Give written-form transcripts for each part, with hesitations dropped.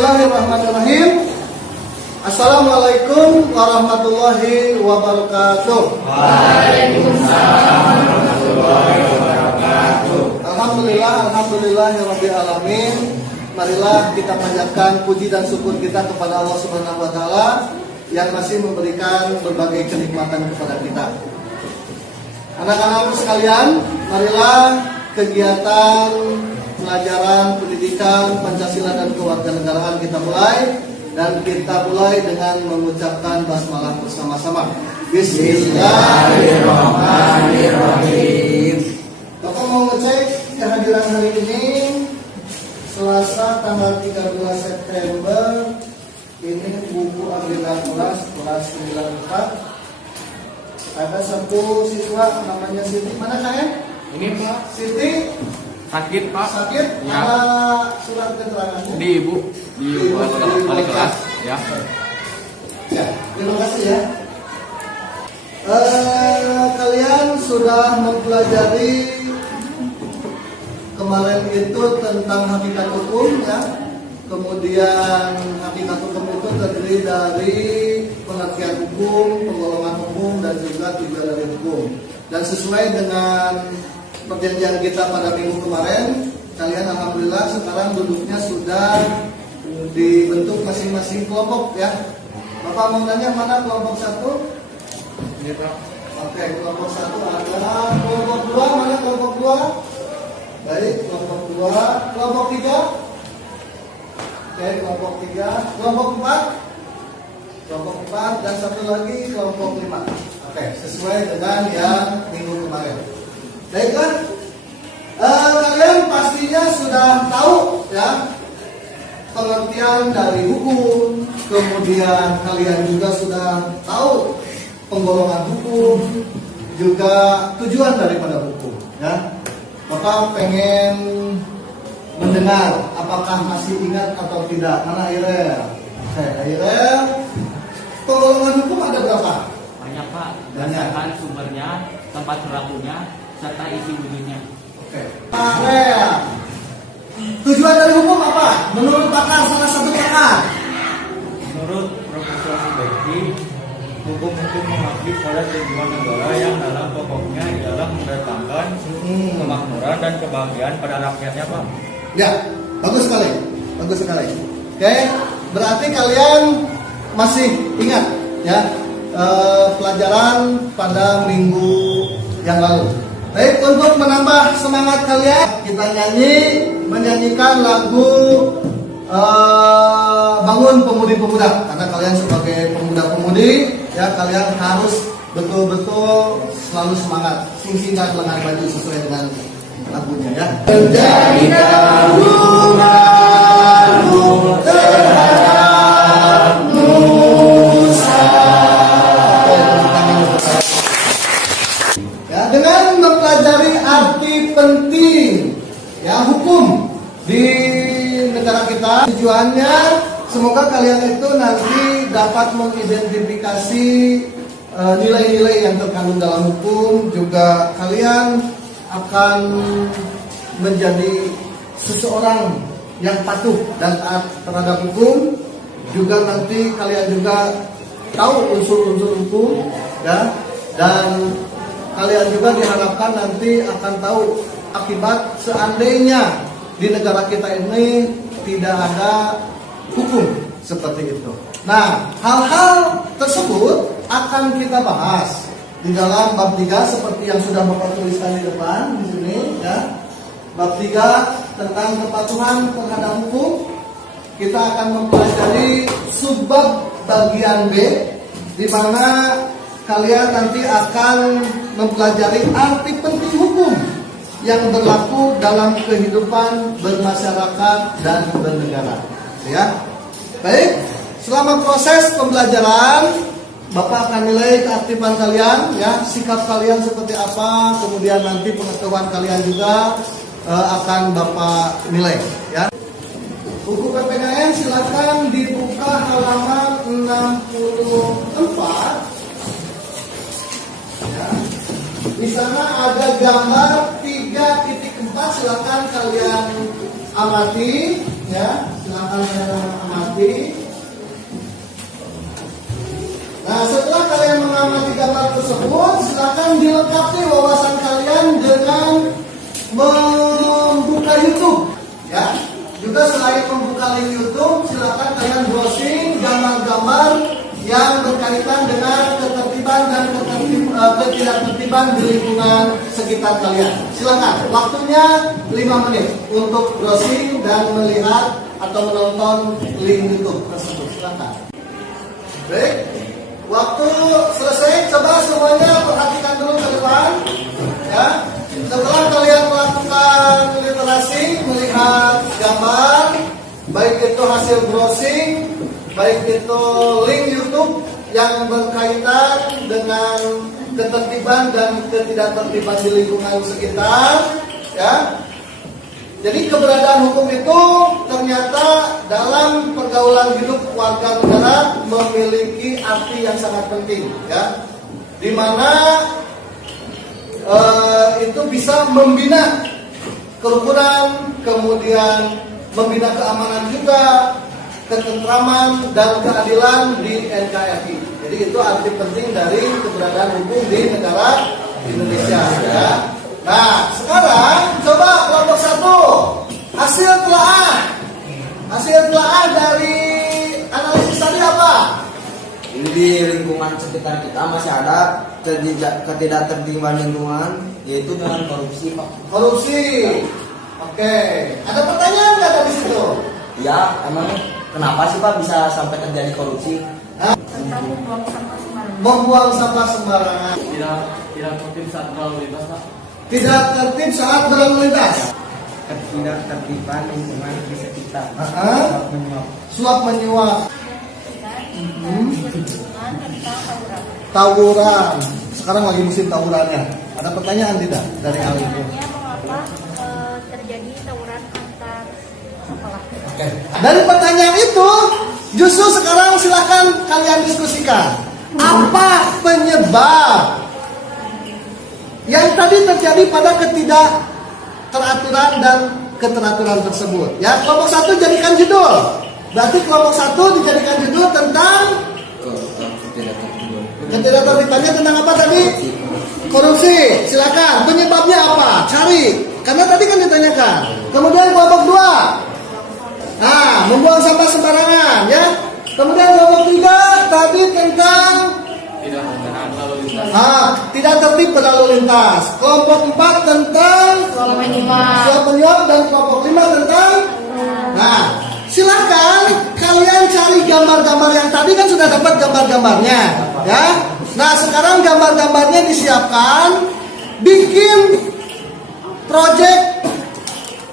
Bismillahirrahmanirrahim. Assalamualaikum warahmatullahi wabarakatuh. Waalaikumsalam warahmatullahi wabarakatuh. Alhamdulillahirabbil alamin. Marilah kita panjatkan puji dan syukur kita kepada Allah Subhanahu wa taala yang masih memberikan berbagai kenikmatan kepada kita. Anak-anakku sekalian, marilah kegiatan pelajaran pendidikan Pancasila dan kewarganegaraan kita mulai, dan kita mulai dengan mengucapkan basmalah bersama-sama. Bismillahirrahmanirrahim. Bapak mau ngecek kehadiran hari ini Selasa tanggal 13 September. Ini buku agenda kelas 94. Ada satu siswa namanya Siti. Mana kalian? Ini Pak. Siti. Sakit Pak. Sakit? Ya. Ada surat keterangannya? Di Ibu. Di wali kelas. Ya. Ya, terima kasih ya. Kalian sudah mempelajari kemarin itu tentang hakikat hukum ya. Kemudian hakikat hukum itu terdiri dari pengertian hukum, penggolongan hukum, dan juga tujuan dari hukum. Dan sesuai dengan perjanjian kita pada minggu kemarin, kalian alhamdulillah sekarang duduknya sudah dibentuk masing-masing kelompok ya. Bapak mau nanya mana kelompok 1? Ini Pak. Oke, kelompok 1 ada. Kelompok 2 mana kelompok 2? Baik, kelompok 2. Kelompok 3? Oke, kelompok 3. Kelompok 4? Kelompok 4 dan satu lagi kelompok 5. Oke, sesuai dengan yang minggu kemarin. Baiklah, kalian pastinya sudah tahu ya pengertian dari hukum, kemudian kalian juga sudah tahu penggolongan hukum, juga tujuan daripada hukum ya. Bapak pengen mendengar apakah masih ingat atau tidak. Mana Irel? Oke, Irel, penggolongan hukum ada berapa? Banyak Pak. Banyak. Berdasarkan sumbernya, tempat berlakunya, serta isi bunyinya. Oke. Irel, tujuan dari hukum apa? Menurut pakar, salah satu pakar. Menurut Profesor Subekti, hukum itu mengabdi pada tujuan negara yang dalam pokoknya ialah mendatangkan kemakmuran dan kebahagiaan pada rakyatnya, Pak. Ya, bagus sekali, bagus sekali. Oke, berarti kalian masih ingat ya pelajaran pada minggu yang lalu. Baik, untuk menambah semangat kalian, kita menyanyikan lagu Bangun Pemudi-Pemuda. Karena kalian sebagai pemuda-pemudi, ya kalian harus betul-betul selalu semangat. Sing-singkan lengan baju sesuai dengan lagunya ya. Menjadi dahulu terhadap Nusa. Ya, dengan mempelajari arti penting ya hukum di negara kita, tujuannya semoga kalian itu nanti dapat mengidentifikasi nilai-nilai yang terkandung dalam hukum, juga kalian akan menjadi seseorang yang patuh dan taat terhadap hukum. Juga nanti kalian juga tahu unsur-unsur hukum ya, dan kalian juga diharapkan nanti akan tahu akibat seandainya di negara kita ini tidak ada hukum seperti itu. Nah, hal-hal tersebut akan kita bahas di dalam bab 3 seperti yang sudah Bapak tuliskan di depan di sini ya. Bab 3 tentang kepatuhan terhadap hukum. Kita akan mempelajari subbab bagian B, di mana kalian nanti akan mempelajari arti penting hukum yang berlaku dalam kehidupan bermasyarakat dan bernegara. Ya, baik. Selama proses pembelajaran, Bapak akan nilai keaktifan kalian, ya, sikap kalian seperti apa, kemudian nanti pengetahuan kalian juga akan Bapak nilai. Ya. Buku PPKN silakan dibuka halaman 64. Ya. Di sana ada gambar 3.4, silakan kalian amati, ya, silakan. silakan amati. Nah, setelah kalian mengamati gambar tersebut, silakan dilengkapi wawasan kalian dengan membuka YouTube. Ya, juga selain membuka link YouTube, silakan kalian browsing gambar-gambar yang berkaitan dengan ketertiban dan ketidaktertiban di lingkungan sekitar kalian. Silakan, waktunya 5 menit untuk browsing dan melihat atau menonton link YouTube tersebut. Silakan. Baik, waktu selesai. Coba semuanya perhatikan dulu ke depan. Ya, setelah kalian melakukan literasi, melihat gambar, baik itu hasil browsing, baik itu link YouTube yang berkaitan dengan ketertiban dan ketidaktertiban di lingkungan sekitar, ya. Jadi keberadaan hukum itu ternyata dalam pergaulan hidup warga negara memiliki arti yang sangat penting, ya. Di mana itu bisa membina kerukunan, kemudian membina keamanan juga, ketentraman dan keadilan di NKRI. Jadi itu arti penting dari keberadaan hukum di negara Indonesia, ya. Nah, sekarang coba kelompok 1 hasil telaah dari analisis tadi apa? Di lingkungan sekitar kita masih ada ketidaktertiban lingkungan, yaitu dengan korupsi, Pak. Korupsi. Oke. Ada pertanyaan nggak dari situ? Ya, emang kenapa sih Pak bisa sampai terjadi korupsi? Tentang membuang sampah sembarangan. Membuang sampah sembarangan. Tidak tertib saat berlalu lintas, Pak. Tidak tertib saat berlalu lintas. Ketidaktertiban lingkungan di sekitar. Suap menyuap. Lingkungan tentang tawuran. Tawuran. Sekarang lagi musim tawurannya. Ada pertanyaan tidak dari hal itu? Pertanyaannya mengapa terjadi tawuran antar sekolah? Oke. Dari pertanyaan itu, justru sekarang silakan kalian diskusikan. Apa penyebab yang tadi terjadi pada ketidakteraturan dan keteraturan tersebut? Ya, kelompok 1 jadikan judul. Berarti kelompok 1 dijadikan judul tentang ketidaktertibannya tentang apa tadi? Korupsi. Silakan. Penyebabnya apa? Cari. Karena tadi kan ditanyakan. Kemudian kelompok 2. Nah, membuang sampah sembarangan, ya. Kemudian kelompok 3 tadi tentang tidak tertib berlalu lintas. Kelompok 4 tentang suap menyuap dan kelompok 5 tentang. Nah, silahkan kalian cari gambar-gambar yang tadi kan sudah dapat gambar-gambarnya, ya. Nah, sekarang gambar-gambarnya disiapkan, bikin project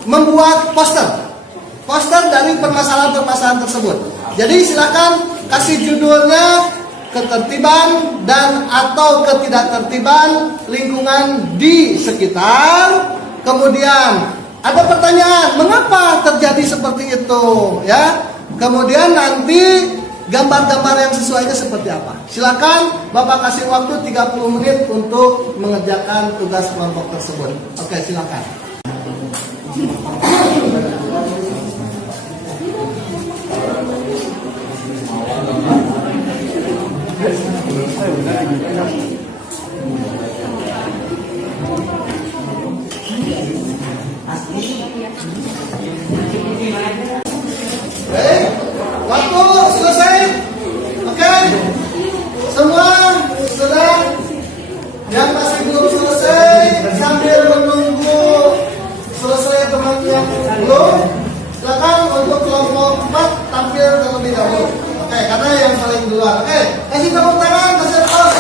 membuat poster dari permasalahan-permasalahan tersebut. Jadi silakan kasih judulnya ketertiban dan atau ketidaktertiban lingkungan di sekitar. Kemudian ada pertanyaan, mengapa terjadi seperti itu, ya? Kemudian nanti gambar-gambar yang sesuainya seperti apa. Silakan Bapak kasih waktu 30 menit untuk mengerjakan tugas kelompok tersebut. Oke, silakan. Baik, waktu selesai. Oke, semua sudah. Yang masih belum selesai sambil menunggu selesai teman yang belum, silakan untuk kelompok 4 tampil terlebih dahulu. Oke, karena yang paling duluan. Oke, kasih tepuk tangan, kasih aplaus.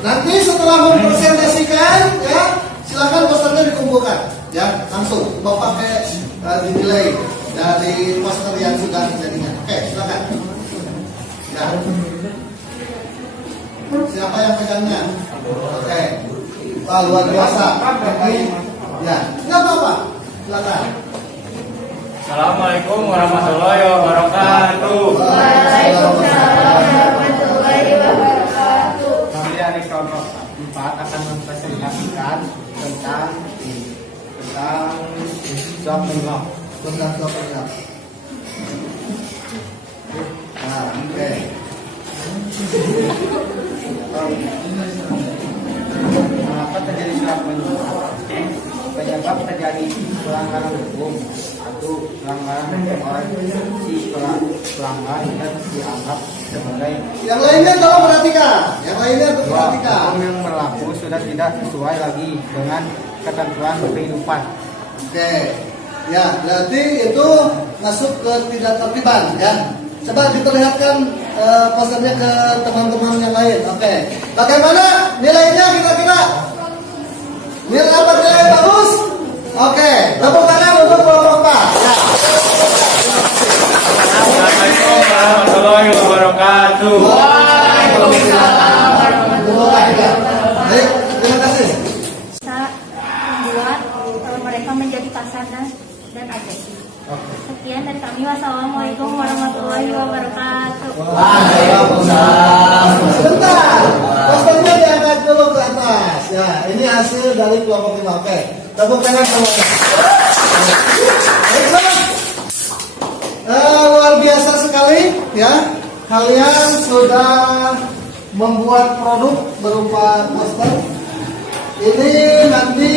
Nanti setelah mempresentasikan, ya, silakan posternya dikumpulkan, ya, langsung bapak dinilai dari poster yang sudah dijadikan. Oke, silakan. Ya. Siapa yang pegangnya? Oke. Wah, luar biasa. Ya, nggak apa-apa. Silakan. Assalamualaikum warahmatullahi wabarakatuh. Waalaikumsalam warahmatullahi wabarakatuh. Kami dari kelompok 4 akan mempresentasikan tentang Mengapa terjadi surat menyurat? Penyebab terjadi pelanggaran hukum atau pelanggaran orang si pelanggar dan dianggap sebagai Yang lainnya tolong perhatikan. Yang lainnya tolong perhatikan. hukum yang berlaku sudah tidak sesuai lagi dengan ketentuan kehidupan. Oke, ya berarti itu masuk ke tidak tertiban ya. Coba diperlihatkan posternya ke teman-teman yang lain. Oke, bagaimana nilainya kira-kira? Nilai apa nilai bagus? Oke, tepuk tangan untuk kelompok 4. Ya. Assalamualaikum warahmatullahi wabarakatuh. Waalaikumsalam warahmatullahi wabarakatuh. Baik, terima kasih. Bisa membuat mereka menjadi pasangan dan agensi. Sekian dari kami. Wassalamualaikum warahmatullahi wabarakatuh. Waalaikumsalam. Sebentar, posternya diangkat dulu ke atas. Ya, ini hasil dari kelompok 5. Oke, tepuk tangan semuanya. Baiklah. Luar biasa sekali ya. Kalian sudah membuat produk berupa poster. Ini nanti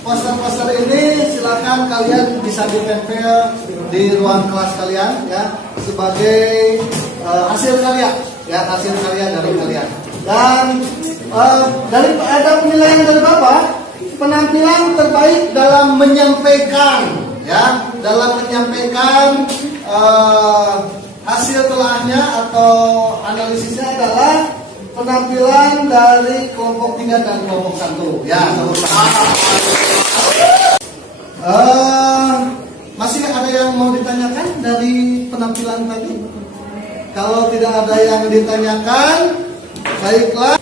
poster-poster ini silakan kalian bisa ditempel di ruang kelas kalian ya sebagai hasil karya ya, hasil karya dari kalian. Dan dari ada penilaian dari Bapak, penampilan terbaik dalam menyampaikan ya, dalam menyampaikan hasil telahnya atau analisisnya adalah penampilan dari kelompok 3 dan kelompok 1 ya. Masih ada yang mau ditanyakan dari penampilan tadi? Kalau tidak ada yang ditanyakan, baiklah.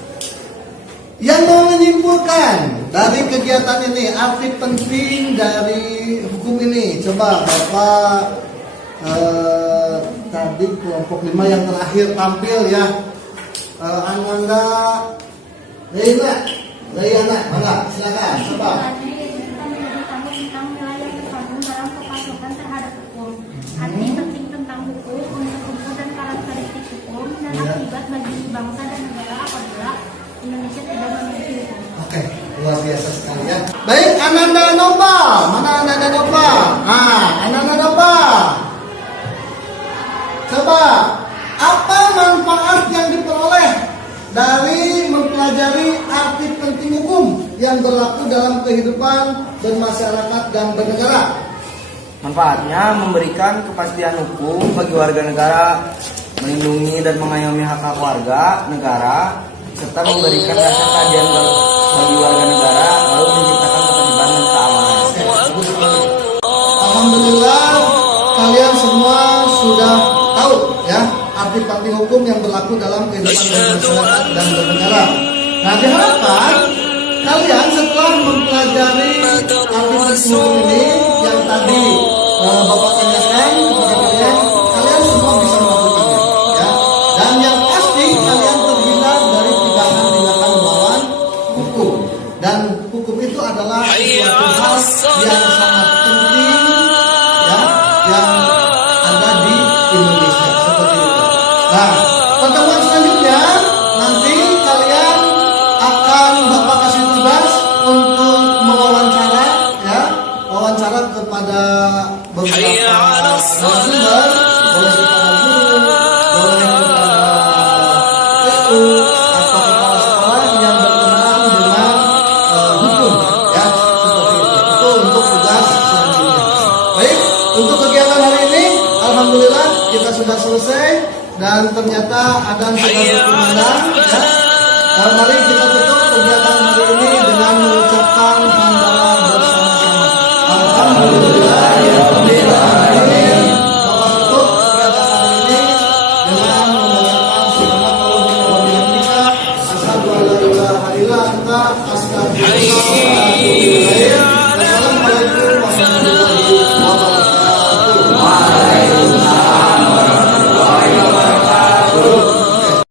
Yang mau menyimpulkan dari kegiatan ini, arti penting dari hukum ini, coba Bapak tadi kelompok 5 yang terakhir tampil ya. Ananda Leina, mana? Silakan, coba. Kita menjadi tahu tentang nilai yang terkandung dalam kepatuhan terhadap hukum. Arti penting tentang hukum, unsur-unsur dan karakteristik hukum, dan akibat bagi bangsa dan negara apabila Indonesia tidak memiliki hukum. Oke, luar biasa sekali ya. Baik, Ananda Nova, mana Ananda Nova? Ananda Nova. Coba, apa manfaat yang diperoleh dari mempelajari arti penting hukum yang berlaku dalam kehidupan bermasyarakat dan bernegara? Manfaatnya memberikan kepastian hukum bagi warga negara, melindungi dan mengayomi hak-hak warga negara, serta memberikan rasa keadilan bagi warga negara, lalu menciptakan ketertiban dan keamanan. Alhamdulillah, kalian semua sudah tahu ya arti penting hukum yang berlaku dalam kehidupan bermasyarakat dan bernegara. Nah, diharapkan kalian setelah mempelajari arti penting hukum ini yang tadi Bapak tanyakan kepada kalian, kalian semua bisa melakukannya ya. Dan yang pasti kalian terhindar dari tindakan-tindakan melawan hukum. Dan hukum itu adalah suatu hal yang sangat penting ya, yang ada di Indonesia seperti itu. Nah, pertemuan selanjutnya nanti kalian akan Bapak kasih tugas untuk mewawancara ya, wawancara kepada beberapa narasumber, boleh kepada guru, boleh kepada PU atau kepala sekolah yang berkenaan dengan hukum ya, seperti itu. Itu untuk tugas selanjutnya. Baik, untuk kegiatan hari ini alhamdulillah kita sudah selesai dan ternyata adzan sudah berkumandang ya. Mari kita tutup kegiatan hari ini dengan